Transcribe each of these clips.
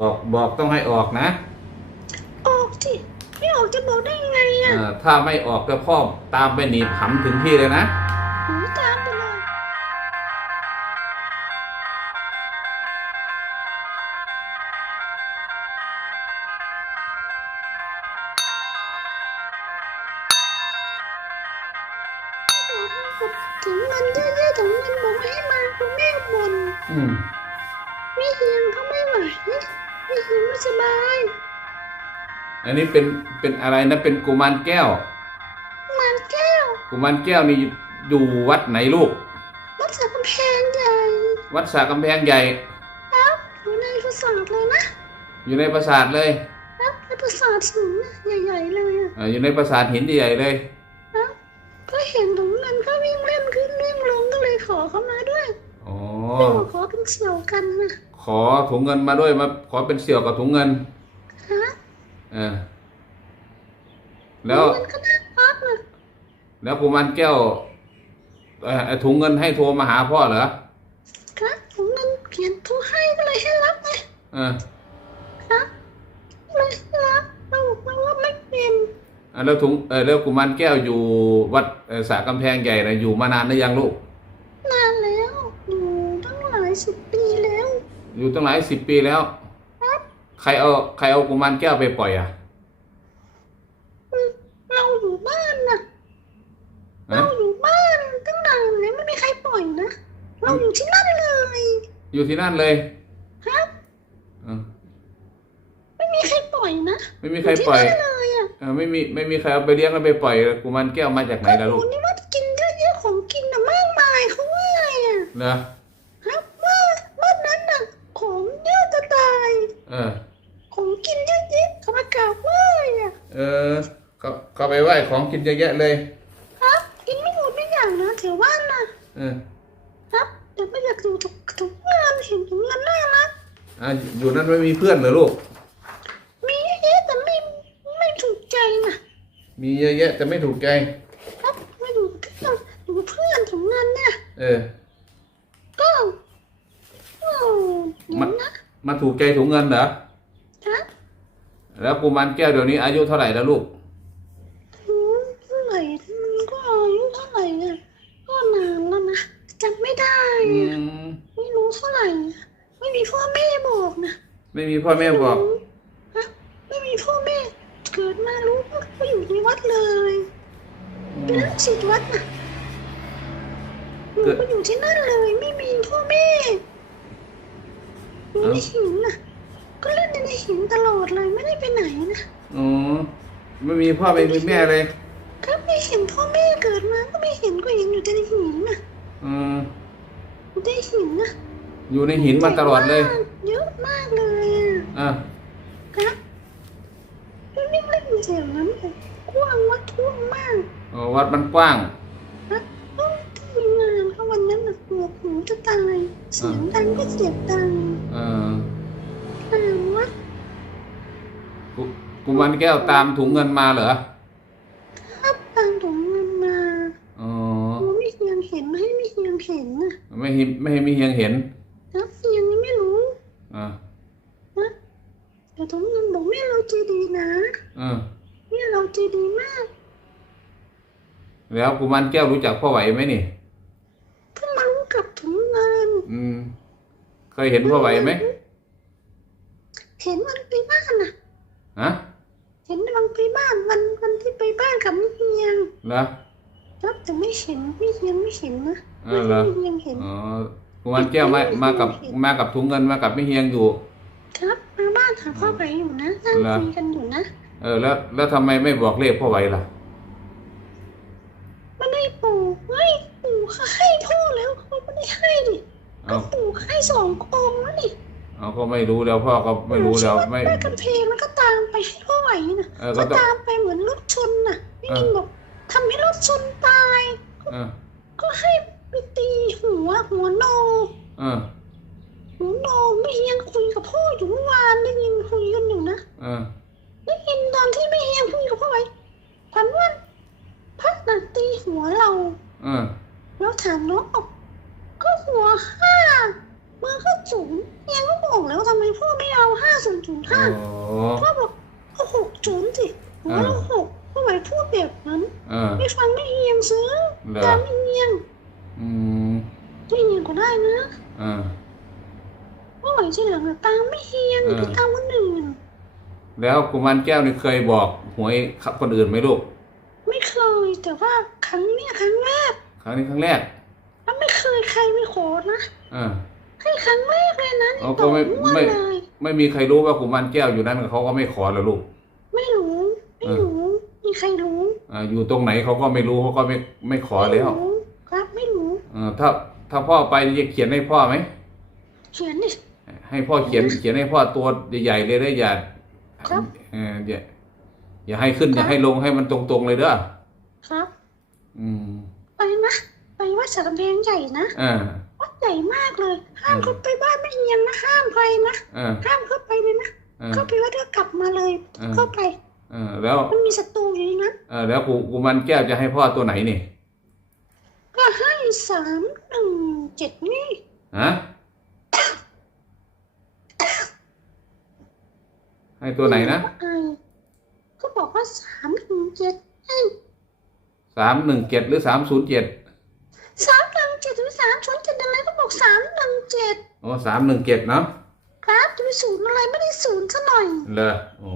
บอกบอกต้องให้ออกนะ ออกสิไม่ออกจะบอกได้ยังไงเออะอถ้าไม่ออกก็พ่อตามไปหนีบหำถึงที่เลยนะ หูตามไปเลยถึงมันเยอะๆถึงมันบอกให้มาคุณแม่บ่นอืม ไม่เฮียงเขาไม่ไหวไม่เฮียงไม่ สบาย อันนี้เป็นเป็นอะไรนะเป็นกุมารแก้วมันแก้ว กุมารแก้วนี่อยู่วัดไหนลูกรักษากำแพงใหญ่ วัดสากำแพงใหญ่ครับอยู่ในปราสาทเลยนะ อยู่ในปราสาทเลยครับในปราสาทหินน่ะใหญ่ๆเลยอะเอออยู่ในปราสาทหินใหญ่ๆเลยครับก็เห็นถุงเงินเขาวิ่งเล่นขึ้นวิ่งลงก็เลยขอเขามาด้วย อ๋อไม่บอกขอเป็นเสี่ยวกันนะ ขอถุงเงินมาด้วยมาขอเป็นเสี่ยวกับถุงเงินฮะเออแล้วถุงเงินก็น่ารักนะแล้วกุมารแก้วเอ่อถุงเงินให้โทรมาหาพ่อเหรอครับถุงเงินเขียนโทรให้ก็เลยให้รับไงเออครับเลยให้รับเราเราว่าไม่เป็นอะแล้วถุงเออแล้วกุมารแก้วอยู่วัดเอ่อสระกำแพงใหญ่นะอยู่มานานหรือยังลูก นานแล้วอยู่ตั้งหลายสิบปีแล้ว อยู่ตั้งหลายสิบปีแล้วครับใครเอาใครเอากุมารแก้วไปปล่อยอะอืมเราอยู่บ้านนะฮะเราอยู่บ้านตั้งนานแล้วไม่มีใครปล่อยนะ เราอยู่ที่นั่นเลยอยู่ที่นั่นเลยครับเออไม่มีใครปล่อยนะไม่มีใครปล่อยที่นั่นเลยอะเออไม่มีไม่มีใครเอาไปเลี้ยงแล้วไปปล่อยกุมารแก้วมาจากไหนล่ะลูคกนที่ว่ากินเยอะๆของกินน่ะมากมายเขาว่าไงอะเนอะครับว่าบ้านนั้นน่ะของเยอะจะตาย เออ ของกินเยอะๆเขามากราบไหว้อะเออเขาเขาไปไหว้ของกินเยอะแยะเลยครับกินไม่หมดไม่อย่างนะแถวบ้านน่ะเออครับแต่ไม่อยากอยู่ทุกทุกงานเห็นทุกงานน่ารักอะอยู่นั่นไม่มีเพื่อนเหรอลูก มีเยอะแต่ไม่ไม่ถูกใจนะมีเยอะแยะแต่ไม่ถูกใจ ครับไม่อยู่กับเพื่อนอยู่กับเพื่อนทุกงานเนี่ยเออ ก็โอ้เดี๋ยวนะ มาถูกใจถุงเงินเหรอครับแล้วกุมารแก้วเดี๋ยวนี้อายุเท่าไหร่แล้วลูกอืมเท่าไหร่มันก็อายุเท่าไหร่อะก็นานแล้วนะจำไม่ได้อือะมไม่รู้เท่าไหร่อะไม่มีพ่อแม่บอกนะไม่มีพ่อแม่บอก ฮะไม่มีพ่อแม่ เกิดมารู้ก็อยู่ในวัดเลยเป็นลูกศิษย์วัดนะหนูก็อยู่ที่นั่นเลย ไม่มีพ่อแม่อยู่ ในหินนะก็เล่นในหินตลอดเลยไม่ได้ไปไหนนะอ๋อไม่มีพ่อไม่มีแม่เลยครับไม่เห็นพ่อแม่เกิดมาก็ไม่เห็นก็ยังอยู่แต่ในหินนะอืมอยู่ในหินนะอยู่ในหินมาตลอดเลยเยอะมากเลยอะอะครับแล้ววิ่งเล่นแถวนั้นเลยกว้างวัดท่วมมากอ๋อวัดมันกว้าง ครับต้องที่งานเขาวันนั้นน่ะปวดหู จะตายเสียงดังก็เสียงดังเออถามว่ากุกุมารแก้วตามถุงเงินมาเหรอครับตังถุงเงินมาอ๋อโอ้ไม่เฮียงเห็นไม่ให้ไม่เฮียงเห็นนะไม่เห็นไม่ให้มีเฮียงเห็นครับเฮียงยังไม่รู้อ่านะแต่ถุงเงินบอกแม่เราใจดีนะเออแม่เราใจดีมาก แล้วกุมารแก้วรู้จักพ่อไหวไหมนี่เพิ่งมารู้ กับถุงเงิน อืม เคยเห็นพ่อไหวไหม เห็นวันไปบ้านน่ะฮะ เห็นวันไปบ้านวันวันที่ไปบ้านกับไม่เฮียงเหรอครับแต่ไม่เห็นไม่เฮียงไม่เห็นนะเออเหรอไม่เฮียงเห็น อ๋อกุมารแก้วมามากับมากับถุงเงินมากับไม่เฮียงอยู่ ครับมาบ้านหาพ่อไปอยู่นะนั่งเหรอคุยกันอยู่นะ เออ แล้วแล้วทำไมไม่บอกเลขพ่อไหวล่ะ ไม่ได้ปู่เฮ้ยปู่เขาให้พ่อแล้วเขาไม่ได้ให้ดิก็ เอา ปู่ ให้สององค์แล้วนี่เอาก็ไม่รู้แล้วพ่อก็ไม่รู้แล้วไม่ แม่กันเพลงมันก็ตามไปให้พ่อไหวนะเออก็ก็ต้อง ตามไปเหมือนรถชนน่ะไม่ยินบอกทำให้รถชนตาย เออก็ให้ไปตีหัวหัวโนเออหัวโนไม่เฮียงคุยกับพ่ออยู่เมื่อวานได้ยินคุยกันอยู่นะ เออได้ยินตอนที่ไม่เฮียงคุยกับพ่อไว้ขวัญว่าพักน่ะตีหัวเรา เออแล้วถามน้องบอกก็หัวห้า เบอร์ก็ศูนย์ยังก็บอกแล้วทำไมพ่อไม่เอาห้าศูนย์ศูนย์อ๋ห้าอพ่อบอกเอาหกศูนย์สิหนูว่าเอาหกพ่อไหวพูดแบบนั้นเออ ไม่ฟังไม่เฮียงซื้อเหรอ ตามไม่เฮียงอืมไม่เฮียงก็ได้นะเออพ่อไหวที่หลังอะตามไม่เฮียงเออไปตามคนอื่นแล้วกุมารแก้วนี่เคยบอกหวยคนอื่นไหมลูก ไม่เคยแต่ว่าครั้งเนี้ยครั้งแรกครั้งนี้ครั้งแรก แล้วไม่เคยใครไม่ขอนะ เออ ให้ครั้งแรกเลยนะอ๋อนี่ก็ต่อไม่งวดไม่เลย ไม่มีใครรู้ว่ากุมารแก้วอยู่นั้นเขาก็ไม่ขอแล้วลูก ไม่รู้ไม่รู้มีใครรู้อ่าอยู่ตรงไหนเขาก็ไม่รู้เขาก็ไม่ไม่ขอแล้วไม่รู้ครับไม่รู้เออถ้าถ้าพ่อไปจะเขียนให้พ่อไหมเขียนดิ ให้พ่อเขียนเขียนให้พ่อตัวใหญ่ๆเลยได้อย่าครับ เอออย่าอย่าให้ขึ้นอย่าให้ลงให้มันตรงๆเลยเด้อครับ อืมไปนะไปวัดสักกำแพงใหญ่นะเออ วัดใหญ่มากเลย ห้ามเออเข้าไปบ้านไม่เฮียนนะห้ามไปนะเออห้ามเข้าไปเลยนะเออเข้าไปวัดแล้วกลับมาเลยเออเข้าไปเออแล้วมันมีศัตรูอยู่ในนั้นเออแล้วกูกุมารแก้วจะให้พ่อตัวไหนนี่ก็ให้สามหนึ่งเจ็ดนี่ฮะให้ตัวไหนนะไอก็บอกว่าสามหนึ่งเจ็ดให้สามหนึ่งเจ็ดหรือสามศูนย์เจ็ด สามหนึ่งเจ็ดหรือสามศูนย์เจ็ดอะไรก็บอกสามหนึ่งเจ็ดโอ้สามหนึ่งเจ็ดเนาะครับจะไปศูนย์อะไรไม่ได้ศูนย์ซะหน่อยเลยโอ้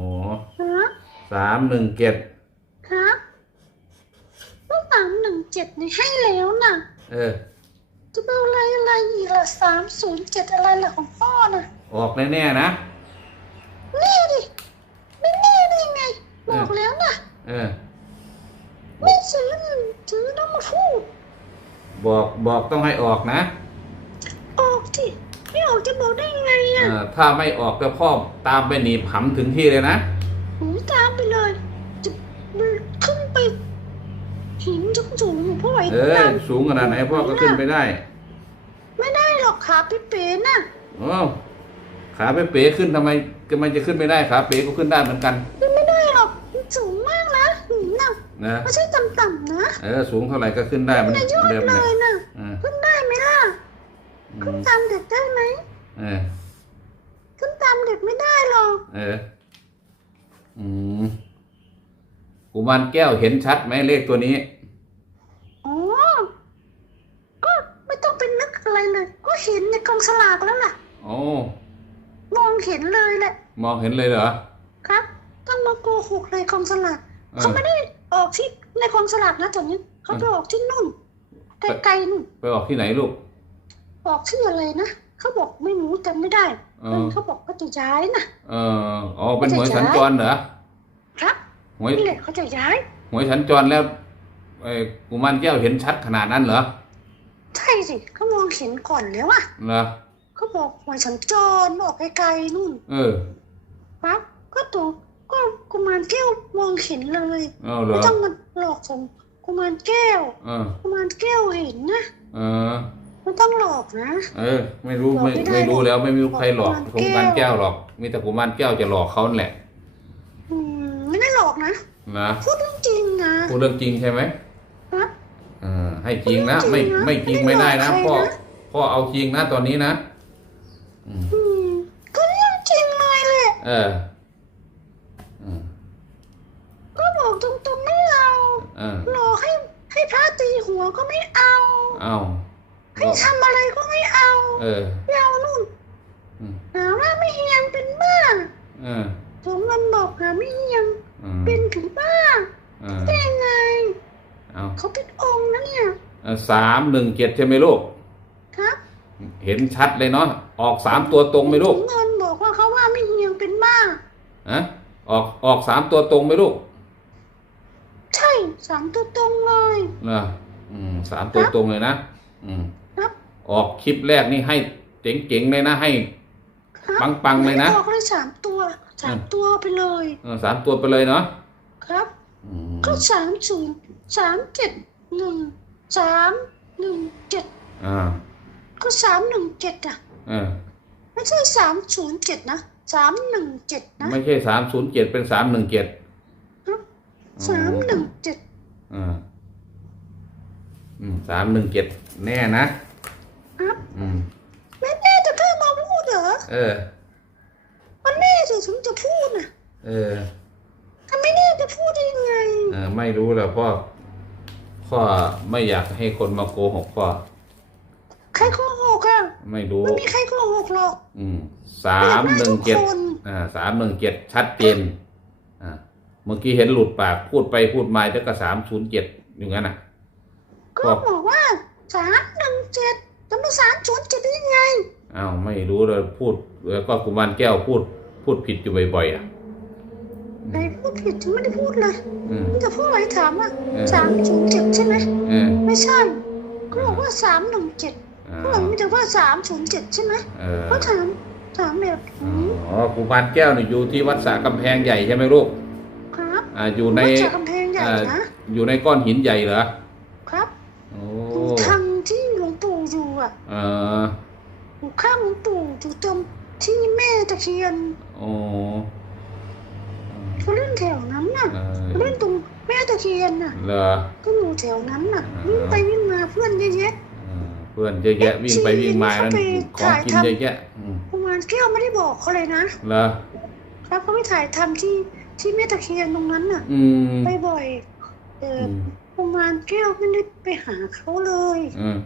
นะสามหนึ่งเจ็ดครับก็สามหนึ่งเจ็ดนี่ให้แล้วนะเออ จะเป็นอะไรอะไรอีกล่ะสามศูนย์เจ็ดอะไรล่ะของพ่อนะออกแน่ๆนะแน่ดิไม่แน่ได้ไง บอกแล้วนะเออ ไม่ซื้อซื้อต้องมาพูด บอกบอกต้องให้ออกนะ ออกที่ไม่ออกจะบอกได้ไงเออะอถ้าไม่ออกก็พ่อตามไปหนีบหำถึงที่เลยนะหนูตามไปเลย จะขึ้นไปหินสูงสูงๆพ่อไหวเออตามสูงขนาดไหนพ่อก็ขึ้นไปได้ไม่ได้หรอกขาเป๋ๆน่ะโอ้ขาเป๋ๆขึ้นทำไมทำไมจะขึ้นไม่ได้ขาเป๋ก็ขึ้นได้เหมือนกันขึ้นไม่ได้หรอกมันสูงมากนะหิ นน่ะนะไม่ใช่ต่ำๆนะเออสูงเท่าไหร่ก็ขึ้นได้มันนายยอดเดิมเลเนี่ยยน่ะเออขึ้นได้ไหมล่ะอืขึ้นมตามเด็กได้ไหมเออขึ้นตามเด็กไม่ได้หรอกเอออืมกุมารแก้วเห็นชัดไหมเลขตัวนี้อ๋อก็ไม่ต้องเป็นนึกอะไรเลย ก็เห็นในกองสลากแล้วล่ะโอ้มองเห็นเลยแหละมองเห็นเลยเหรอครับ ต้องมาโกหกในกองสลากเออเขาไม่ได้ ออกที่ในกองสลากนะตอนนี้เขาไปออกที่นู่นไกลๆนู่นไปออกที่ไหนลูก ออกที่อะไรนะเขาบอกไม่รู้จำไม่ได้เออเขาบอกเขาจะย้ายนะเอออ๋อเป็นหวยสัญจรเหรอครับหวยนี่แหละเขาจะย้ายหวยสัญจรแล้วไอ้กุมารแก้วเห็นชัดขนาดนั้นเหรอใช่สิเขามองเห็นก่อนแล้วอะเหรอเขาบอกหวยสัญจรออกไกลๆนู่น เออครับก็ตัว ก็กุมารแก้วมองเห็นเลยเอาเหรไม่อต้องมาหลอกผมกุมารแก้วเออกุมารแก้วเห็นนะเออ ไม่ต้องหลอกนะ เออ ไม่รู้ไม่บอกไม่ได้ไม่รู้แล้วไม่มีใครหลอกบอกกุกุมารมารแก้แก้ววหรอก มีแต่กุมารแก้วจะหลอกเขานั่นแหละ อืมไม่ได้หลอกนะนะพูดเรื่องจริงนะพูดเรื่องจริงใช่ไหมครับเออให้จริงนะไม่พูดเรื่องจริงนะไม่จริงไม่ได้นะไม่ได้หลพ่ออกใครนะพ่อเอาจริงนะตอนนี้นะอืมอืมก็เรื่องจริงเลยแหละเอออืม ก็บอกตรงๆไม่เอา เออ หลอกให้ให้พระตีหัวก็ไม่เอา เอาให้ทำอะไรก็ไม่เอา เออไม่เอานู่นอืมหาว่าไม่เฮียงเป็นบ้าเออสมมันบอกหาไม่เฮียงอืมเป็นผีบ้าเออได้ยังไงเอาเขาเป็นองค์นะเนี่ยเออสามหนึ่งเจ็ดใช่ไหมลูกครับเห็นชัดเลยเนาะออกสามตัวตรงไหมลูกเงินบอกว่าเขาว่าไม่เฮียงเป็นบ้าฮะออกออกสามตัวตรงไหมลูกใช่ สามตัวตรงเลยเนอะอืมสามตัวตรงเลยนะอืมครับออกคลิปแรกนี่ให้เจ๋งๆเลยนะให้ ครับปังๆเลยนะ ออกเลยสามตัวสามตัวไปเลยเออสามตัวไปเลยเนาะครับ อืมก็สามศูนย์สามเจ็ดหนึ่งสามหนึ่งเจ็ดอ่าก็สามหนึ่งเจ็ดอะเออไม่ใช่สามศูนย์เจ็ดนะสามหนึ่งเจ็ดนะไม่ใช่สามศูนย์เจ็ดเป็นสามหนึ่งเจ็ด สามหนึ่งเจ็ด อ่าอืมสามหนึ่งเจ็ดแน่นะ ครับ อืมไม่แน่แต่ก็เออ มันแน่จะถึงจะพูดน่ะเออ ถ้าไม่แน่จะพูดได้ยังไง เออ ไม่รู้แหละพ่อพ่อไม่อยากให้คนมาโกหกพ่อใครโกหกอะไม่รู้ ไม่มีใครโกหกหรอก อืมสามหนึ่งเจ็ดทุกคนอ่าสามหนึ่งเจ็ดชัดเจนอ่า เมื่อกี้เห็นหลุดปากพูดไปพูดมาแล้วก็สามศูนย์เจ็ดอย่างนั้นอะ ก็บอกว่าสามหนึ่งเจ็ดจะมาสามศูนย์เจ็ดได้ยังไงอ้าวไม่รู้เลยพูดแล้วก็กุมารแก้วพูดพูดผิดอยู่บ่อยๆอะไหนพูดผิดฉันไม่ได้พูดเลยอืมนี่จะพูดอะไรถามว่าเออสามศูนย์เจ็ดใช่ไหมเออไม่ใช่ก็บอกว่าสามหนึ่งเจ็ดอ่าก็บอกไม่แต่ว่าสามศูนย์เจ็ดใช่ไหมเออเขาถามถามแบบอ๋นี้อกุมารแก้วนี่อยู่ที่วัดสระกำแพงใหญ่ใช่ไหมลูกครับ อ่าอยู่ในวัดจากกำแพงใหญ่อ่านะอยู่ในก้อนหินใหญ่เหรอครับโอ้อยู่ทางที่หลวงปู่อยู่อะเอออยู่ข้างหลวงปู่อยู่ตรงที่แม่ตะเคียนโอ้เขาเล่นแถวนั้นน่ะเออเขาเล่นตรงแม่ตะเคียนน่ะ เหรอก็อยู่แถวนั้นน่ะอ่าวิ่งไปวิ่งมาเพื่อนเยอะแยะ เออเพื่อนเยอะแยะวิ่งไปวิ่งมาแล้วเข้าไปของกินถ่ายทำเยอะแยะอืมประมาณแก้วไม่ได้บอกเขาเลยนะ เหรอ ครับเขาไปถ่ายทำที่ ที่แม่ตะเคียนตรงนั้นน่ะอืมไปบ่อยเอออืมประมาณแก้วไม่ได้ไปหาเขาเลย อืม